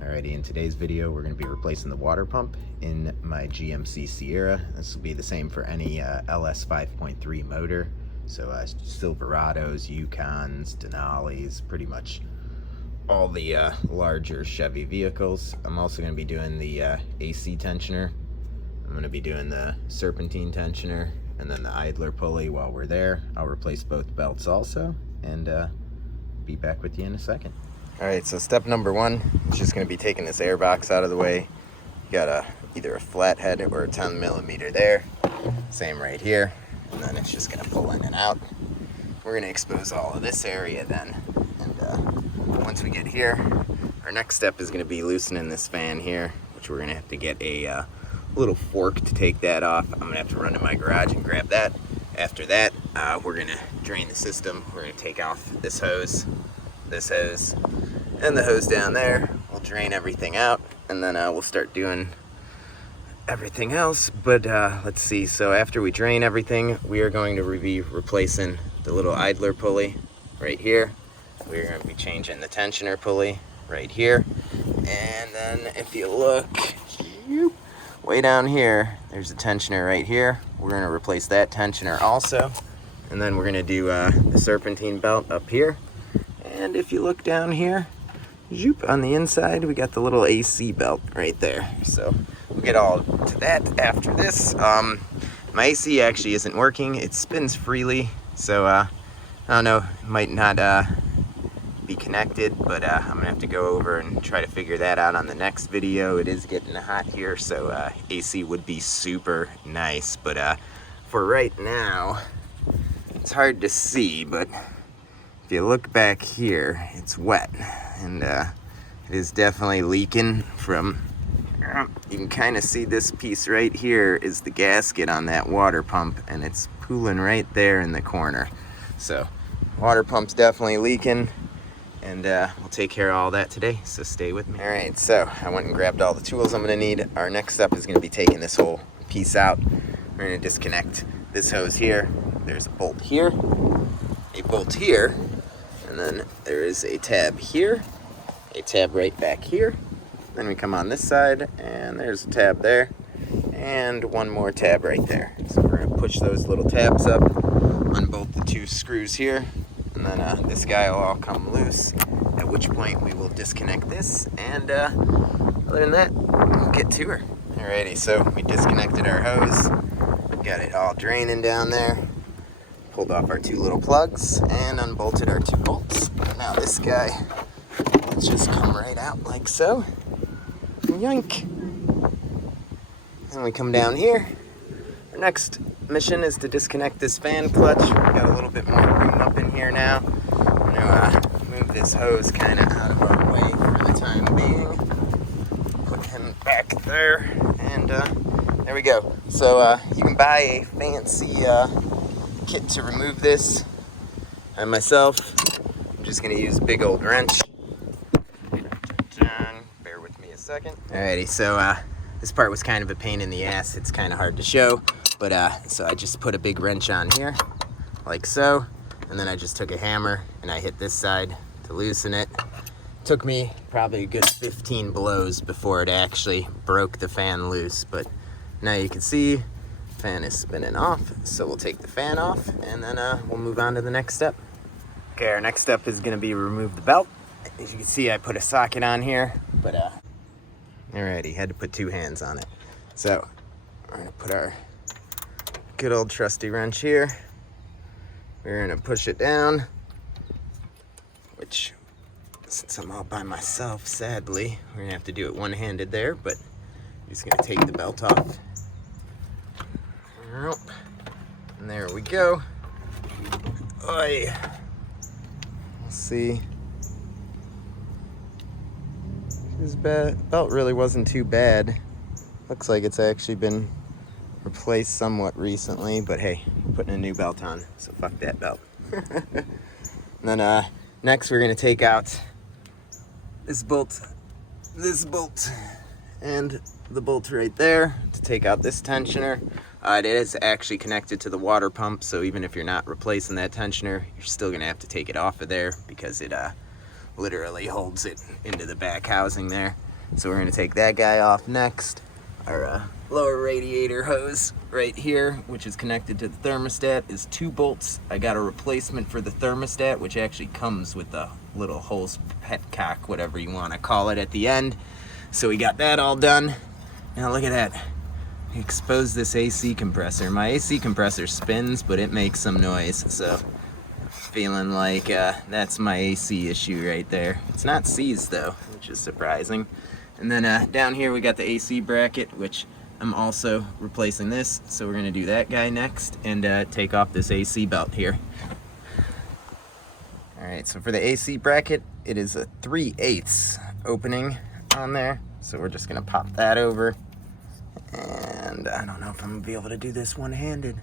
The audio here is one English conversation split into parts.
Alrighty, in today's video we're going to be replacing the water pump in my GMC Sierra. This will be the same for any LS 5.3 motor. So Silverados, Yukons, Denali's, pretty much all the larger Chevy vehicles. I'm also going to be doing the AC tensioner. I'm going to be doing the serpentine tensioner and then the idler pulley while we're there. I'll replace both belts also and be back with you in a second. Alright, so step number one is just going to be taking this air box out of the way. You got either a flat head or a 10 millimeter there. Same right here. And then it's just going to pull in and out. We're going to expose all of this area then. And once we get here, our next step is going to be loosening this fan here, which we're going to have to get a little fork to take that off. I'm going to have to run to my garage and grab that. After that, we're going to drain the system. We're going to take off this hose, and the hose down there. We'll drain everything out, and then we'll start doing everything else. But let's see, so after we drain everything, we are going to be replacing the little idler pulley right here. We're going to be changing the tensioner pulley right here. And then if you look way down here, there's a tensioner right here. We're going to replace that tensioner also. And then we're going to do the serpentine belt up here. And if you look down here, on the inside, we got the little AC belt right there. So we'll get all to that after this. My AC actually isn't working. It spins freely. So I don't know, it might not be connected, but I'm gonna have to go over and try to figure that out on the next video. It is getting hot here, so AC would be super nice. But for right now, it's hard to see, but if you look back here, it's wet, and it is definitely leaking from, you can kind of see this piece right here is the gasket on that water pump, and it's pooling right there in the corner. So water pump's definitely leaking, and we'll take care of all that today, so stay with me. All right, so I went and grabbed all the tools I'm gonna need. Our next step is gonna be taking this whole piece out. We're gonna disconnect this hose here. There's a bolt here, a bolt here, and then there is a tab here, a tab right back here. Then we come on this side, and there's a tab there, and one more tab right there. So we're gonna push those little tabs up, unbolt the two screws here, and then this guy will all come loose, at which point we will disconnect this, and other than that, we'll get to her. Alrighty, so we disconnected our hose, got it all draining down there, pulled off our two little plugs, and unbolted our two bolts. Now this guy will just come right out like so. Yoink. And we come down here. Our next mission is to disconnect this fan clutch. We got a little bit more room up in here now. I'm gonna move this hose kind of out of our way for the time being. Put him back there, and there we go. So you can buy a fancy kit to remove this. I myself, I'm just gonna use a big old wrench. Bear with me a second. Alrighty, so this part was kind of a pain in the ass. It's kind of hard to show, but so I just put a big wrench on here, like so, and then I just took a hammer and I hit this side to loosen it. Took me probably a good 15 blows before it actually broke the fan loose, but now you can see fan is spinning off, so we'll take the fan off, and then we'll move on to the next step. Okay, our next step is going to be remove the belt. As you can see, I put a socket on here, but alrighty, had to put two hands on it. So we're going to put our good old trusty wrench here. We're going to push it down, which, since I'm all by myself, sadly, we're going to have to do it one-handed there, but I'm just going to take the belt off. And there we go. Oy. Let's see. This belt really wasn't too bad. Looks like it's actually been replaced somewhat recently, but hey, putting a new belt on, so fuck that belt. And then next we're gonna take out this bolt, and the bolt right there to take out this tensioner. It is actually connected to the water pump, so even if you're not replacing that tensioner, you're still gonna have to take it off of there because it literally holds it into the back housing there. So we're gonna take that guy off next. Our lower radiator hose right here, which is connected to the thermostat, is 2 bolts. I got a replacement for the thermostat, which actually comes with the little hose petcock, whatever you want to call it, at the end. So we got that all done. Now look at that. I exposed this AC compressor. My AC compressor spins, but it makes some noise. So feeling like that's my AC issue right there. It's not seized though, which is surprising. And then down here we got the AC bracket, which I'm also replacing this. So we're gonna do that guy next and take off this AC belt here. All right, so for the AC bracket, it is a 3/8 opening on there. So we're just gonna pop that over. And I don't know if I'm gonna be able to do this one-handed.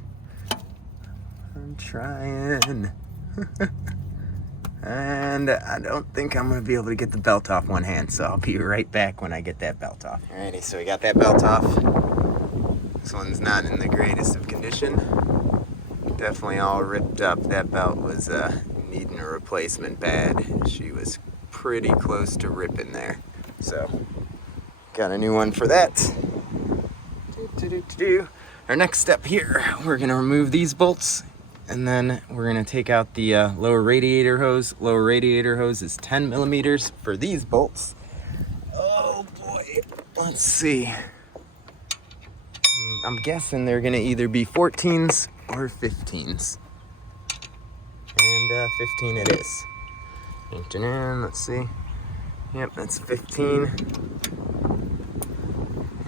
I'm trying. And I don't think I'm gonna be able to get the belt off one hand, so I'll be right back when I get that belt off. Alrighty, so we got that belt off. This one's not in the greatest of condition. Definitely all ripped up. That belt was needing a replacement bad. She was pretty close to ripping there. So, got a new one for that. Our next step here, we're gonna remove these bolts. And then we're gonna take out the lower radiator hose. Lower radiator hose is 10 millimeters for these bolts. Oh boy, let's see. I'm guessing they're gonna either be 14s or 15s. And 15 it is. Let's see. Yep, that's 15.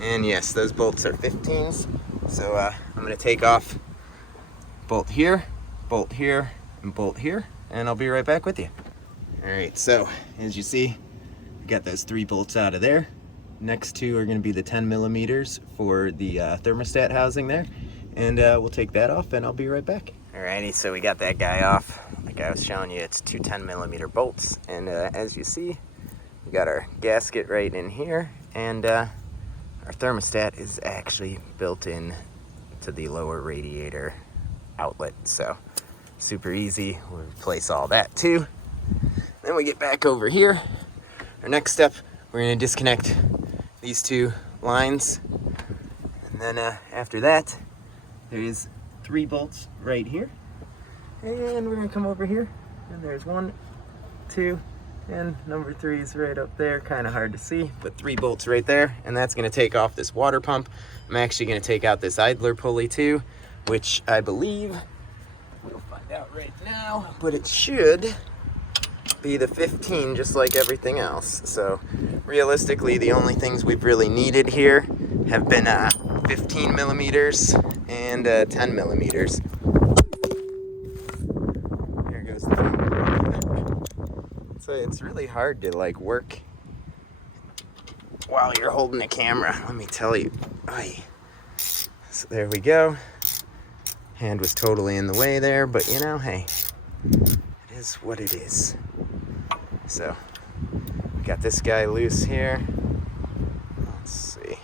And yes, those bolts are 15s. So I'm gonna take off bolt here, and bolt here, and I'll be right back with you. All right, so as you see, we got those 3 bolts out of there. Next 2 are gonna be the 10 millimeters for the thermostat housing there, and we'll take that off and I'll be right back. Alrighty, so we got that guy off. Like I was showing you, it's 2 10 millimeter bolts, and as you see, we got our gasket right in here, and our thermostat is actually built in to the lower radiator outlet, so super easy. We'll replace all that too. Then we get back over here. Our next step, we're going to disconnect these 2 lines, and then after that there's 3 bolts right here, and we're going to come over here, and there's 1, 2, and number 3 is right up there. Kind of hard to see, but 3 bolts right there, and that's going to take off this water pump. I'm actually going to take out this idler pulley too, which I believe, we'll find out right now, but it should be the 15 just like everything else. So realistically, the only things we've really needed here have been 15 millimeters and 10 millimeters. There goes the phone. So it's really hard to like work while you're holding the camera, let me tell you. Oy. So there we go. Hand was totally in the way there, but you know, hey, it is what it is. So, we got this guy loose here. Let's see.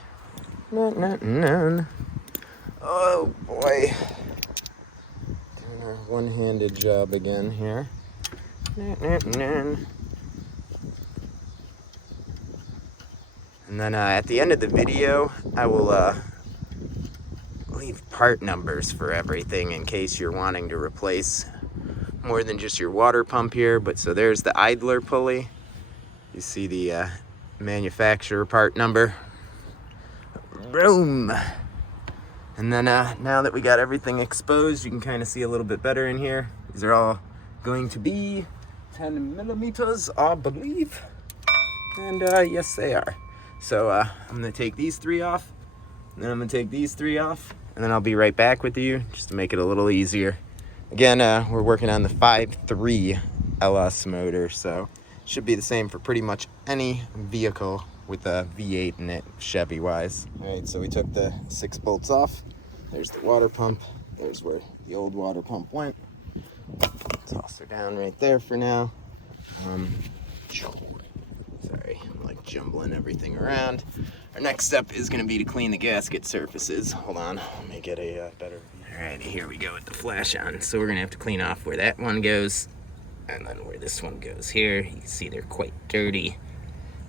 Oh boy. Doing our one-handed job again here. And then at the end of the video, I will leave part numbers for everything in case you're wanting to replace more than just your water pump here. But so there's the idler pulley. You see the manufacturer part number. Boom. And then now that we got everything exposed, you can kind of see a little bit better in here. These are all going to be 10 millimeters, I believe. And yes, they are. So I'm gonna take these 3 off, and then I'm gonna take these 3 off, and then I'll be right back with you just to make it a little easier. Again, we're working on the 5.3 LS motor, so it should be the same for pretty much any vehicle with a V8 in it, Chevy wise. All right, so we took the 6 bolts off. There's the water pump. There's where the old water pump went. Toss her down right there for now. Sorry, I'm like jumbling everything around. Our next step is gonna be to clean the gasket surfaces. Hold on, let me get a better view. Alrighty, here we go with the flash on. So we're gonna have to clean off where that one goes, and then where this one goes here. You can see they're quite dirty.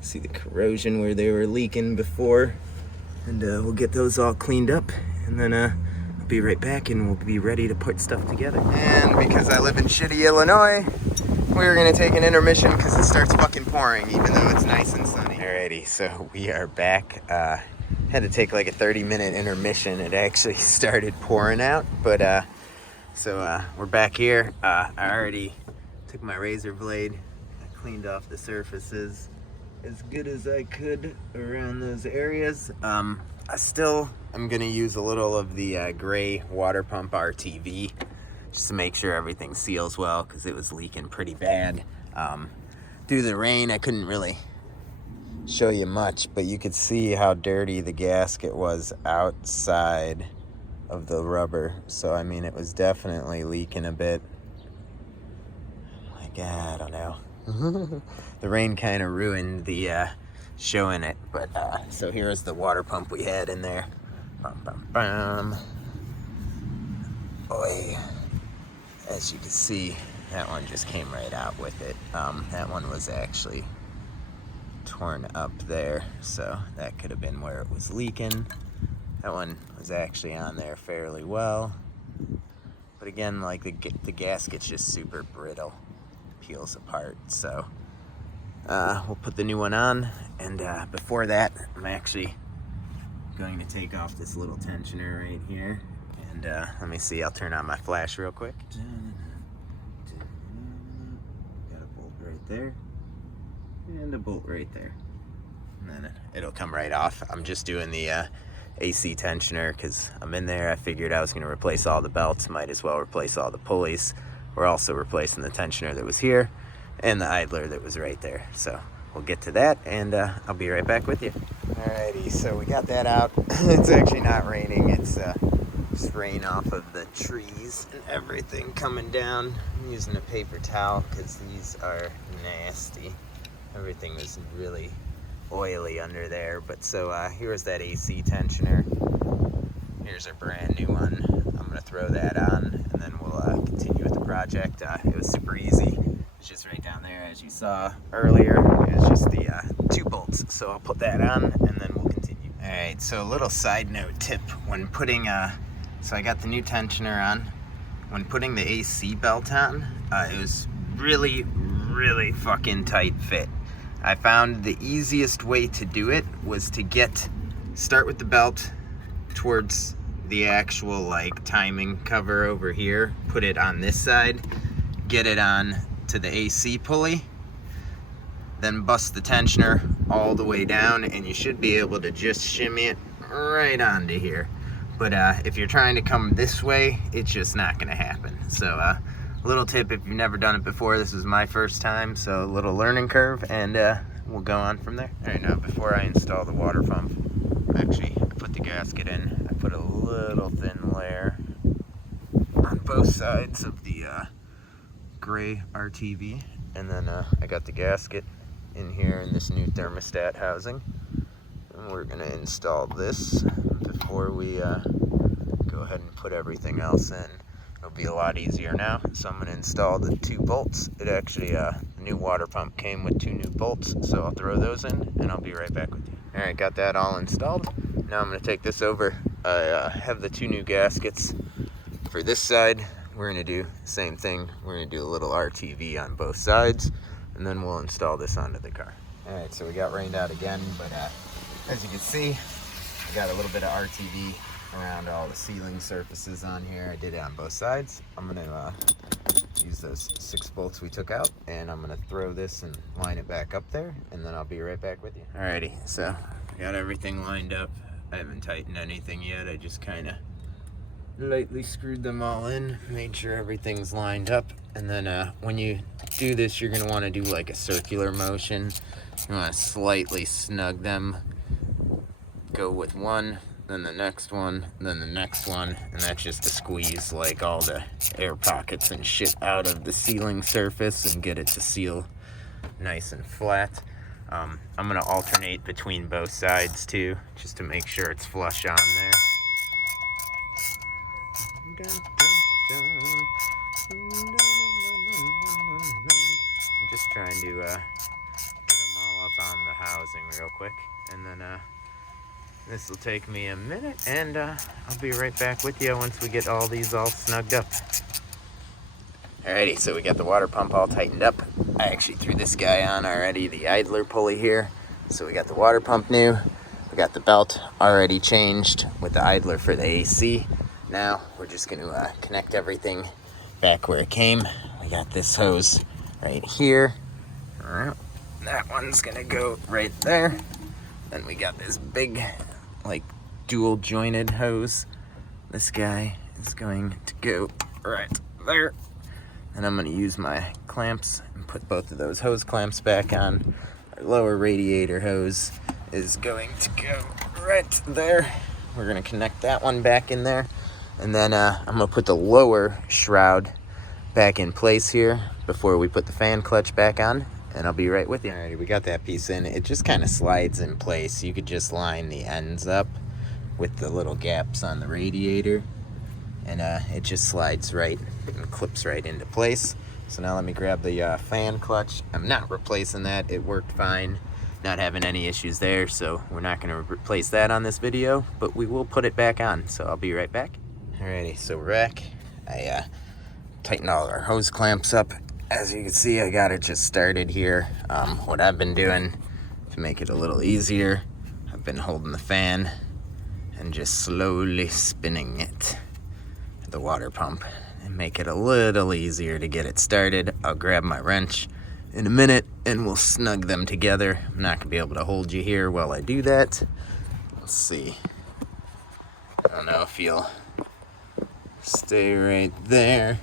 See the corrosion where they were leaking before. And we'll get those all cleaned up, and then I'll be right back and we'll be ready to put stuff together. And because I live in shitty Illinois, we're gonna take an intermission because it starts fucking pouring even though it's nice and sunny. Alrighty, so we are back. Had to take like a 30-minute intermission. It actually started pouring out, but so we're back here. I already took my razor blade, I cleaned off the surfaces as good as I could around those areas. I still am gonna use a little of the gray water pump RTV just to make sure everything seals well, because it was leaking pretty bad. Due to the rain, I couldn't really show you much, but you could see how dirty the gasket was outside of the rubber. So I mean, it was definitely leaking a bit. Like, I don't know. The rain kind of ruined the showing it, but so here's the water pump we had in there. Bum, bum, bum. Boy, as you can see, that one just came right out with it. That one was actually torn up there, so that could have been where it was leaking. That one was actually on there fairly well, but again, like the gasket's just super brittle, peels apart. So we'll put the new one on, and before that, I'm actually going to take off this little tensioner right here, and let me see, I'll turn on my flash real quick. Got a bolt right there, and a bolt right there, and then it'll come right off. I'm just doing the AC tensioner because I'm in there. I figured I was going to replace all the belts, might as well replace all the pulleys. We're also replacing the tensioner that was here and the idler that was right there. So we'll get to that, and I'll be right back with you. Alrighty, so we got that out. It's actually not raining. It's just rain off of the trees and everything coming down. I'm using a paper towel because these are nasty. Everything was really oily under there. But so here's that AC tensioner. Here's our brand new one. I'm gonna throw that on, and then we'll continue with the project. It was super easy. It's just right down there, as you saw earlier. It's just the 2 bolts. So I'll put that on, and then we'll continue. All right. So a little side note tip when putting so I got the new tensioner on. When putting the AC belt on, it was really fucking tight fit. I found the easiest way to do it was to start with the belt towards the actual like timing cover over here, put it on this side, get it on to the AC pulley, then bust the tensioner all the way down, and you should be able to just shimmy it right onto here. But if you're trying to come this way, it's just not gonna happen. So little tip, if you've never done it before, this is my first time, so a little learning curve, and we'll go on from there. All right, now before I install the water pump, I put the gasket in. I put a little thin layer on both sides of the gray RTV, and then I got the gasket in here in this new thermostat housing, and we're gonna install this before we go ahead and put everything else in. It'll be a lot easier now. So I'm gonna install the 2 bolts. It actually, the new water pump came with 2 new bolts, so I'll throw those in, and I'll be right back with you. All right, got that all installed. Now I'm gonna take this over. I have the 2 new gaskets. For this side, we're gonna do the same thing. We're gonna do a little RTV on both sides, and then we'll install this onto the car. All right, so we got rained out again, but as you can see, I got a little bit of RTV around all the ceiling surfaces on here. I did it on both sides. I'm gonna use those 6 bolts we took out, and I'm gonna throw this and line it back up there, and then I'll be right back with you. Alrighty, so I got everything lined up. I haven't tightened anything yet. I just kind of lightly screwed them all in, made sure everything's lined up, and then when you do this, you're gonna want to do like a circular motion. You want to slightly snug them, go with one, then the next one, then the next one, and that's just to squeeze like all the air pockets and shit out of the ceiling surface and get it to seal nice and flat. I'm gonna alternate between both sides too, just to make sure it's flush on there. Dun, dun, dun. I'm just trying to get them all up on the housing real quick, and then this will take me a minute, and I'll be right back with you once we get all these all snugged up. Alrighty, so we got the water pump all tightened up. I actually threw this guy on already, the idler pulley here. So we got the water pump new. We got the belt already changed with the idler for the AC. Now we're just going to connect everything back where it came. We got this hose right here. That one's going to go right there. Then we got this big, like, dual jointed hose. This guy is going to go right there. And I'm going to use my clamps and put both of those hose clamps back on. Our lower radiator hose is going to go right there. We're going to connect that one back in there. And then I'm going to put the lower shroud back in place here before we put the fan clutch back on. And I'll be right with you. Alrighty, we got that piece in. It just kind of slides in place. You could just line the ends up with the little gaps on the radiator. And it just slides right and clips right into place. So now let me grab the fan clutch. I'm not replacing that. It worked fine. Not having any issues there, so we're not going to replace that on this video, but we will put it back on. So I'll be right back. Alrighty, so we're back. I tightened all our hose clamps up. As you can see, I got it just started here. What I've been doing to make it a little easier, I've been holding the fan and just slowly spinning it, the water pump, and make it a little easier to get it started. I'll grab my wrench in a minute and we'll snug them together. I'm not gonna be able to hold you here while I do that. Let's see. I don't know if you'll stay right there.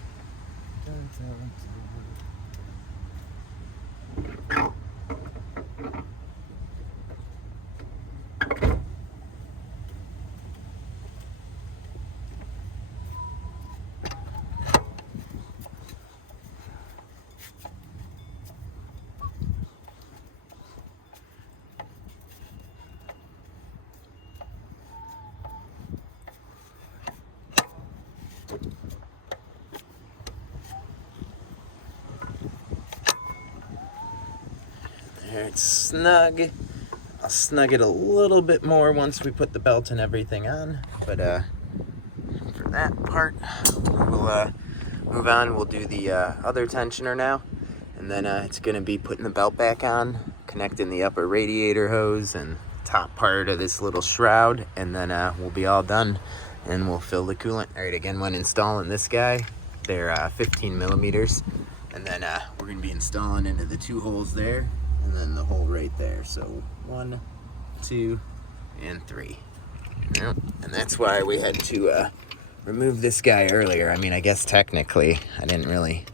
There, it's snug. I'll snug it a little bit more once we put the belt and everything on, but for that part, we'll move on. We'll do the other tensioner now, and then it's going to be putting the belt back on, connecting the upper radiator hose and top part of this little shroud, and then we'll be all done, and we'll fill the coolant. All right, again, when installing this guy, they're 15 millimeters, and then we're going to be installing into the two holes there, and then the hole right there. So 1, 2, and 3. Yep. And that's why we had to remove this guy earlier. I mean, I guess technically I didn't really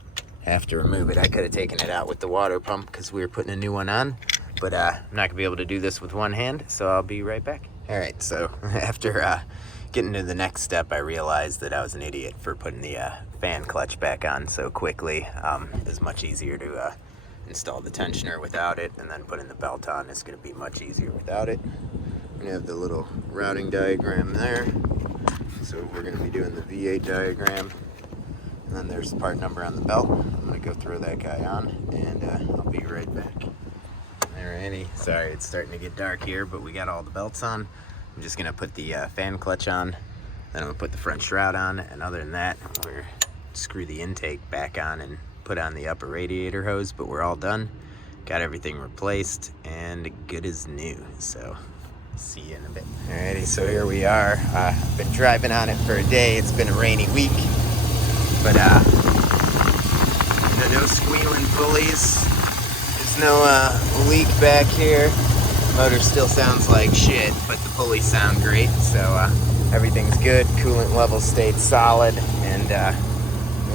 have to remove it. I could have taken it out with the water pump because we were putting a new one on, but I'm not gonna be able to do this with one hand, so I'll be right back. All right, so after getting to the next step, I realized that I was an idiot for putting the fan clutch back on so quickly. It's much easier to install the tensioner without it, and then putting the belt on is going to be much easier without it. We have the little routing diagram there, so we're going to be doing the V8 diagram, and then there's the part number on the belt. I'm going to go throw that guy on, and I'll be right back. Alrighty, sorry it's starting to get dark here, but we got all the belts on. I'm just going to put the fan clutch on, then I'm going to put the front shroud on, and other than that, we're screw the intake back on and put on the upper radiator hose, but we're all done. Got everything replaced and good as new, so see you in a bit. Alrighty, so here we are. I've been driving on it for a day. It's been a rainy week, but no squealing pulleys. There's no leak back here. Motor still sounds like shit, but the pulleys sound great, so everything's good. Coolant level stayed solid, and as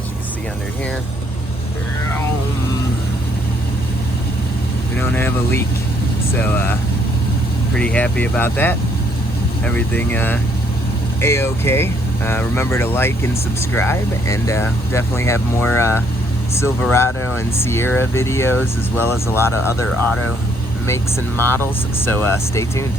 you can see under here, we don't have a leak, so pretty happy about that. Everything a-okay. Remember to like and subscribe, and definitely have more Silverado and Sierra videos, as well as a lot of other auto makes and models, so stay tuned.